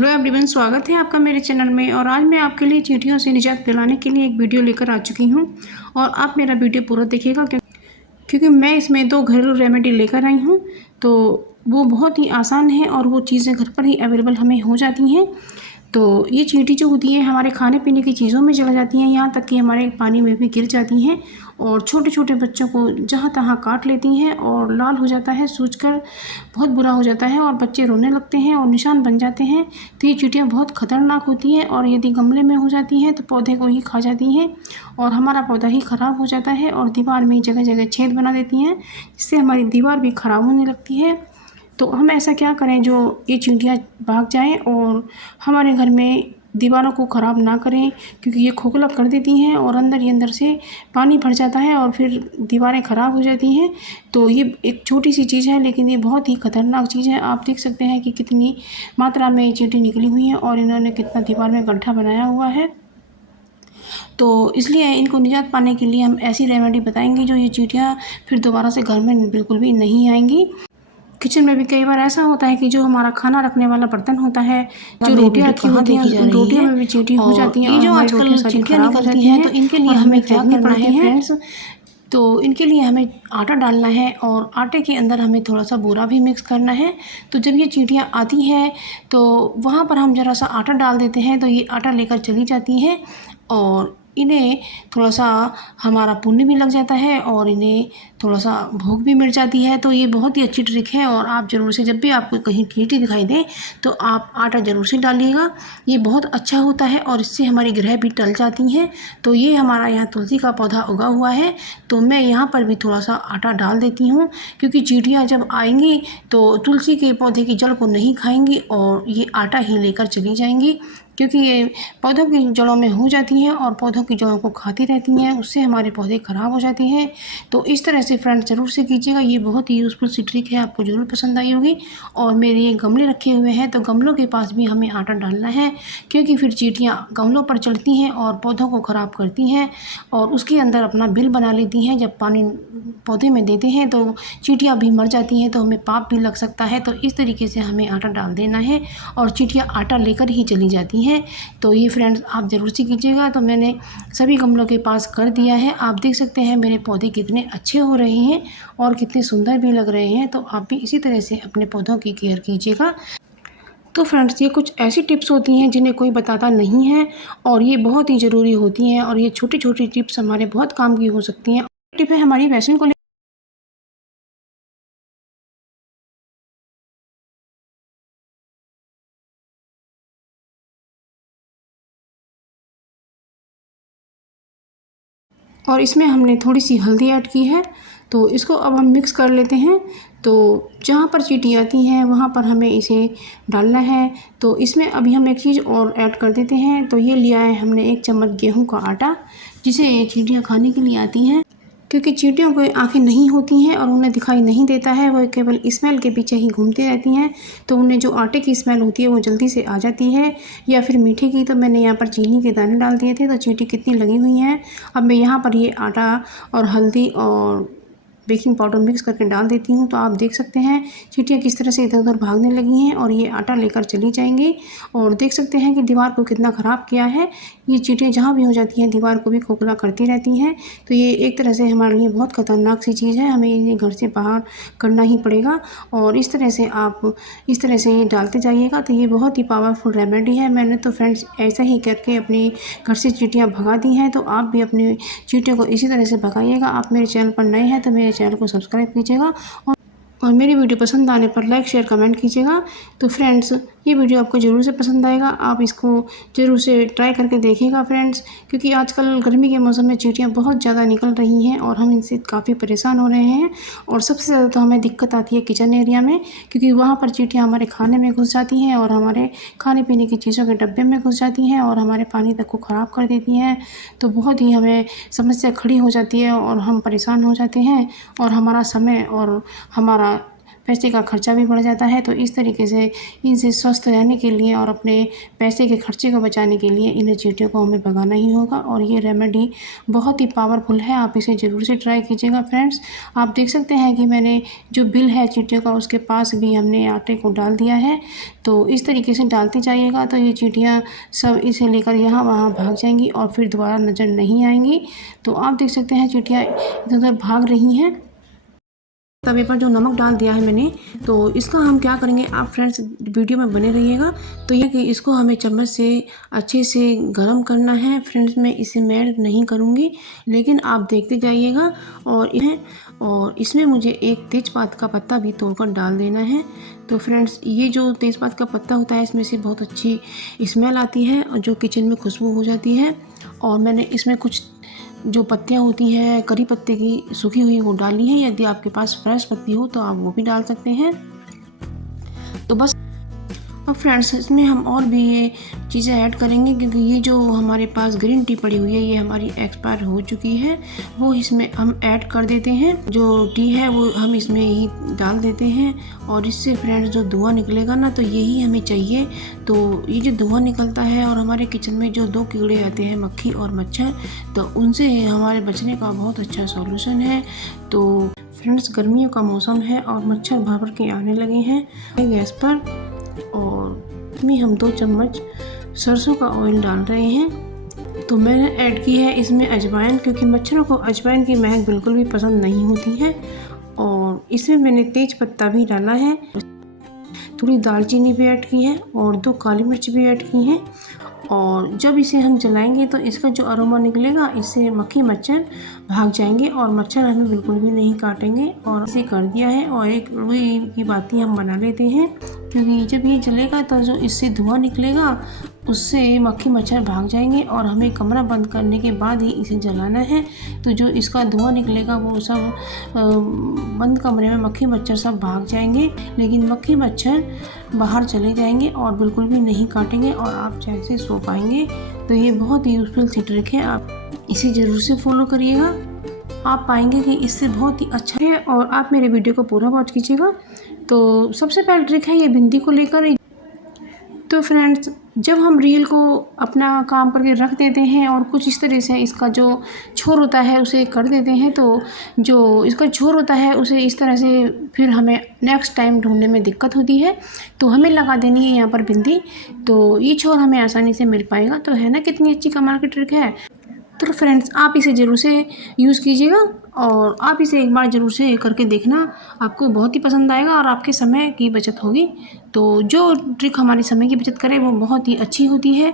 Hello everyone, स्वागत है आपका मेरे चैनल में। और आज मैं आपके लिए चींटियों से निजात दिलाने के लिए एक वीडियो लेकर आ चुकी हूं और आप मेरा वीडियो पूरा देखिएगा क्योंकि मैं इसमें 2 घरेलू रेमेडी लेकर आई हूं। तो वो बहुत ही आसान है और वो चीज़ें घर पर ही अवेलेबल हमें हो जाती हैं। तो ये चींटी जो होती है हमारे खाने पीने की चीज़ों में चला जाती हैं, यहाँ तक कि हमारे पानी में भी गिर जाती हैं और छोटे छोटे बच्चों को जहाँ तहाँ काट लेती हैं और लाल हो जाता है, सूजकर बहुत बुरा हो जाता है और बच्चे रोने लगते हैं और निशान बन जाते हैं। तो ये चींटियाँ बहुत ख़तरनाक होती हैं और यदि गमले में हो जाती हैं तो पौधे को ही खा जाती हैं और हमारा पौधा ही ख़राब हो जाता है और दीवार में जगह जगह छेद बना देती हैं, जिससे हमारी दीवार भी ख़राब होने लगती है। तो हम ऐसा क्या करें जो ये चींटियाँ भाग जाएं और हमारे घर में दीवारों को ख़राब ना करें, क्योंकि ये खोखला कर देती हैं और अंदर ही अंदर से पानी भर जाता है और फिर दीवारें ख़राब हो जाती हैं। तो ये एक छोटी सी चीज़ है लेकिन ये बहुत ही ख़तरनाक चीज़ है। आप देख सकते हैं कि कितनी मात्रा में ये चींटी निकली हुई हैं और इन्होंने कितना दीवार में गड्ढा बनाया हुआ है। तो इसलिए इनको निजात पाने के लिए हम ऐसी रेमेडी बताएंगे जो ये चींटियाँ फिर दोबारा से घर में बिल्कुल भी नहीं आएंगी। किचन में भी कई बार ऐसा होता है कि जो हमारा खाना रखने वाला बर्तन होता है, जो रोटियां रखी होती हैं, उन रोटियों में भी चींटी हो जाती हैं। ये जो आजकल चींटियां निकलती हैं तो इनके लिए हमें क्या करना है फ्रेंड्स, तो इनके लिए हमें आटा डालना है और आटे के अंदर हमें थोड़ा सा बूरा भी मिक्स करना है। तो जब ये चींटियां आती हैं तो वहाँ पर हम ज़रा सा आटा डाल देते हैं तो ये आटा लेकर चली जाती हैं और इन्हें थोड़ा सा हमारा पुण्य भी लग जाता है और इन्हें थोड़ा सा भूख भी मिट जाती है। तो ये बहुत ही अच्छी ट्रिक है और आप ज़रूर से जब भी आपको कहीं चींटी दिखाई दे तो आप आटा ज़रूर से डालिएगा। ये बहुत अच्छा होता है और इससे हमारी ग्रह भी टल जाती हैं। तो ये हमारा यहाँ तुलसी का पौधा उगा हुआ है तो मैं यहाँ पर भी थोड़ा सा आटा डाल देती हूँ, क्योंकि चींटियाँ जब आएंगी तो तुलसी के पौधे की जड़ को नहीं खाएंगी और ये आटा ही लेकर चली जाएंगी, क्योंकि ये पौधों की जड़ों में हो जाती हैं और पौधों की जड़ों को खाती रहती हैं, उससे हमारे पौधे ख़राब हो जाते हैं। तो इस तरह से फ्रेंड्स ज़रूर से कीजिएगा, ये बहुत ही यूज़फुल सी ट्रिक है, आपको ज़रूर पसंद आई होगी। और मेरे ये गमले रखे हुए हैं तो गमलों के पास भी हमें आटा डालना है, क्योंकि फिर चींटियाँ गमलों पर चढ़ती हैं और पौधों को ख़राब करती हैं और उसके अंदर अपना बिल बना लेती हैं। जब पानी पौधे में देते हैं तो चींटियाँ भी मर जाती हैं तो हमें पाप भी लग सकता है। तो इस तरीके से हमें आटा डाल देना है और चींटियाँ आटा लेकर ही चली जाती हैं। तो ये फ्रेंड्स आप ज़रूर से कीजिएगा। तो मैंने सभी गमलों के पास कर दिया है। आप देख सकते हैं मेरे पौधे कितने अच्छे हो रहे हैं और कितने सुंदर भी लग रहे हैं। तो आप भी इसी तरह से अपने पौधों की केयर कीजिएगा। तो फ्रेंड्स ये कुछ ऐसी टिप्स होती हैं जिन्हें कोई बताता नहीं है और ये बहुत ही ज़रूरी होती हैं और ये छोटी छोटी टिप्स हमारे बहुत काम की हो सकती हैं। टिप है हमारी वैक्सीन को और इसमें हमने थोड़ी सी हल्दी ऐड की है। तो इसको अब हम मिक्स कर लेते हैं। तो जहाँ पर चींटी आती हैं वहाँ पर हमें इसे डालना है। तो इसमें अभी हम एक चीज़ और ऐड कर देते हैं। तो ये लिया है हमने 1 चम्मच गेहूं का आटा, जिसे चींटियाँ खाने के लिए आती हैं, क्योंकि चींटियों को आंखें नहीं होती हैं और उन्हें दिखाई नहीं देता है, वह केवल स्मेल के पीछे ही घूमती रहती हैं। तो उन्हें जो आटे की स्मेल होती है वो जल्दी से आ जाती है। या फिर मीठे की, तो मैंने यहाँ पर चीनी के दाने डाल दिए थे तो चींटी कितनी लगी हुई हैं। अब मैं यहाँ पर ये आटा और हल्दी और बेकिंग पाउडर मिक्स करके डाल देती हूँ। तो आप देख सकते हैं चींटियाँ किस तरह से इधर उधर भागने लगी हैं और ये आटा लेकर चली जाएंगी। और देख सकते हैं कि दीवार को कितना ख़राब किया है। ये चींटियाँ जहाँ भी हो जाती हैं दीवार को भी खोखला करती रहती हैं। तो ये एक तरह से हमारे लिए बहुत ख़तरनाक सी चीज़ है, हमें इन्हें घर से बाहर करना ही पड़ेगा। और इस तरह से आप इस तरह से ये डालते जाइएगा। तो ये बहुत ही पावरफुल रेमेडी है। मैंने तो फ्रेंड्स ऐसा ही करके अपने घर से चींटियाँ भगा दी हैं। तो आप भी अपने चींटियों को इसी तरह से भगाइएगा। आप मेरे चैनल पर नए हैं तो मेरे चैनल को सब्सक्राइब कीजिएगा और मेरी वीडियो पसंद आने पर लाइक शेयर कमेंट कीजिएगा। तो फ्रेंड्स ये वीडियो आपको ज़रूर से पसंद आएगा, आप इसको ज़रूर से ट्राई करके देखिएगा फ्रेंड्स, क्योंकि आजकल गर्मी के मौसम में चींटियाँ बहुत ज़्यादा निकल रही हैं और हम इनसे काफ़ी परेशान हो रहे हैं। और सबसे ज़्यादा तो हमें दिक्कत आती है किचन एरिया में, क्योंकि वहाँ पर चींटियाँ हमारे खाने में घुस जाती हैं और हमारे खाने पीने की चीज़ों के डब्बे में घुस जाती हैं और हमारे पानी तक को ख़राब कर देती हैं। तो बहुत ही हमें समस्या खड़ी हो जाती है और हम परेशान हो जाते हैं और हमारा समय और हमारा पैसे का खर्चा भी बढ़ जाता है। तो इस तरीके से इनसे स्वस्थ रहने के लिए और अपने पैसे के खर्चे को बचाने के लिए इन्हें चींटियों को हमें भगाना ही होगा। और ये रेमेडी बहुत ही पावरफुल है, आप इसे ज़रूर से ट्राई कीजिएगा फ्रेंड्स। आप देख सकते हैं कि मैंने जो बिल है चींटियों का उसके पास भी हमने आटे को डाल दिया है। तो इस तरीके से डालते जाइएगा तो ये चींटियाँ सब इसे लेकर यहाँ वहाँ भाग जाएंगी और फिर दोबारा नज़र नहीं आएंगी। तो आप देख सकते हैं चींटियाँ इधर उधर भाग रही हैं। तवे पर जो नमक डाल दिया है मैंने, तो इसका हम क्या करेंगे, आप फ्रेंड्स वीडियो में बने रहिएगा। तो ये कि इसको हमें चम्मच से अच्छे से गरम करना है फ्रेंड्स। मैं इसे मेल्ट नहीं करूँगी, लेकिन आप देखते जाइएगा। और इसमें मुझे एक तेज़पात का पत्ता भी तोड़कर डाल देना है। तो फ्रेंड्स ये जो तेज़पात का पत्ता होता है इसमें से बहुत अच्छी स्मेल आती है और जो किचन में खुशबू हो जाती है। और मैंने इसमें कुछ जो पत्तियाँ होती हैं करी पत्ते की सूखी हुई वो डाली है। यदि आपके पास फ्रेश पत्ती हो तो आप वो भी डाल सकते हैं। तो बस अब फ्रेंड्स इसमें हम और भी ये चीज़ें ऐड करेंगे, क्योंकि ये जो हमारे पास ग्रीन टी पड़ी हुई है ये हमारी एक्सपायर हो चुकी है, वो इसमें हम ऐड कर देते हैं। जो टी है वो हम इसमें ही डाल देते हैं। और इससे फ्रेंड्स जो धुआं निकलेगा ना, तो यही हमें चाहिए। तो ये जो धुआं निकलता है और हमारे किचन में जो 2 कीड़े आते हैं, मक्खी और मच्छर, तो उनसे हमारे बचने का बहुत अच्छा सॉल्यूशन है। तो फ्रेंड्स गर्मियों का मौसम है और मच्छर भर के आने लगे हैं गैस पर। और इसमें हम 2 चम्मच सरसों का ऑयल डाल रहे हैं। तो मैंने ऐड की है इसमें अजवाइन, क्योंकि मच्छरों को अजवाइन की महक बिल्कुल भी पसंद नहीं होती है। और इसमें मैंने तेज पत्ता भी डाला है, थोड़ी दालचीनी भी ऐड की है और 2 काली मिर्च भी ऐड की हैं। और जब इसे हम जलाएंगे तो इसका जो अरोमा निकलेगा, इससे मक्खी मच्छर भाग जाएंगे और मच्छर हमें बिल्कुल भी नहीं काटेंगे। और इसे कर दिया है और एक रुई की बाती हम बना लेते हैं, क्योंकि जब ये जलेगा तो जो इससे धुआं निकलेगा उससे मक्खी मच्छर भाग जाएंगे और हमें कमरा बंद करने के बाद ही इसे जलाना है। तो जो इसका धुआं निकलेगा वो सब बंद कमरे में मक्खी मच्छर सब भाग जाएंगे, लेकिन मक्खी मच्छर बाहर चले जाएंगे और बिल्कुल भी नहीं काटेंगे और आप चाहे से सो पाएंगे। तो ये बहुत ही यूज़फुल सी ट्रिक है, आप इसे ज़रूर से फॉलो करिएगा। आप पाएंगे कि इससे बहुत ही अच्छा है। और आप मेरे वीडियो को पूरा वॉच कीजिएगा। तो सबसे पहले ट्रिक है ये बिंदी को लेकर। तो फ्रेंड्स जब हम रील को अपना काम करके रख देते हैं और कुछ इस तरह से इसका जो छोर होता है उसे कर देते हैं, तो जो इसका छोर होता है उसे इस तरह से फिर हमें नेक्स्ट टाइम ढूंढने में दिक्कत होती है। तो हमें लगा देनी है यहाँ पर बिंदी, तो ये छोर हमें आसानी से मिल पाएगा। तो है ना कितनी अच्छी कमाल की ट्रिक है। तो फ्रेंड्स आप इसे ज़रूर से यूज़ कीजिएगा और आप इसे एक बार ज़रूर से करके देखना, आपको बहुत ही पसंद आएगा और आपके समय की बचत होगी। तो जो ट्रिक हमारी समय की बचत करे वो बहुत ही अच्छी होती है।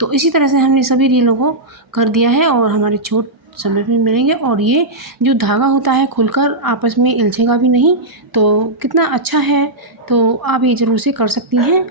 तो इसी तरह से हमने सभी रीलों को कर दिया है और हमारे छोट समय में मिलेंगे। और ये जो धागा होता है खुलकर आपस में उलझेगा भी नहीं। तो कितना अच्छा है, तो आप ये ज़रूर से कर सकती हैं।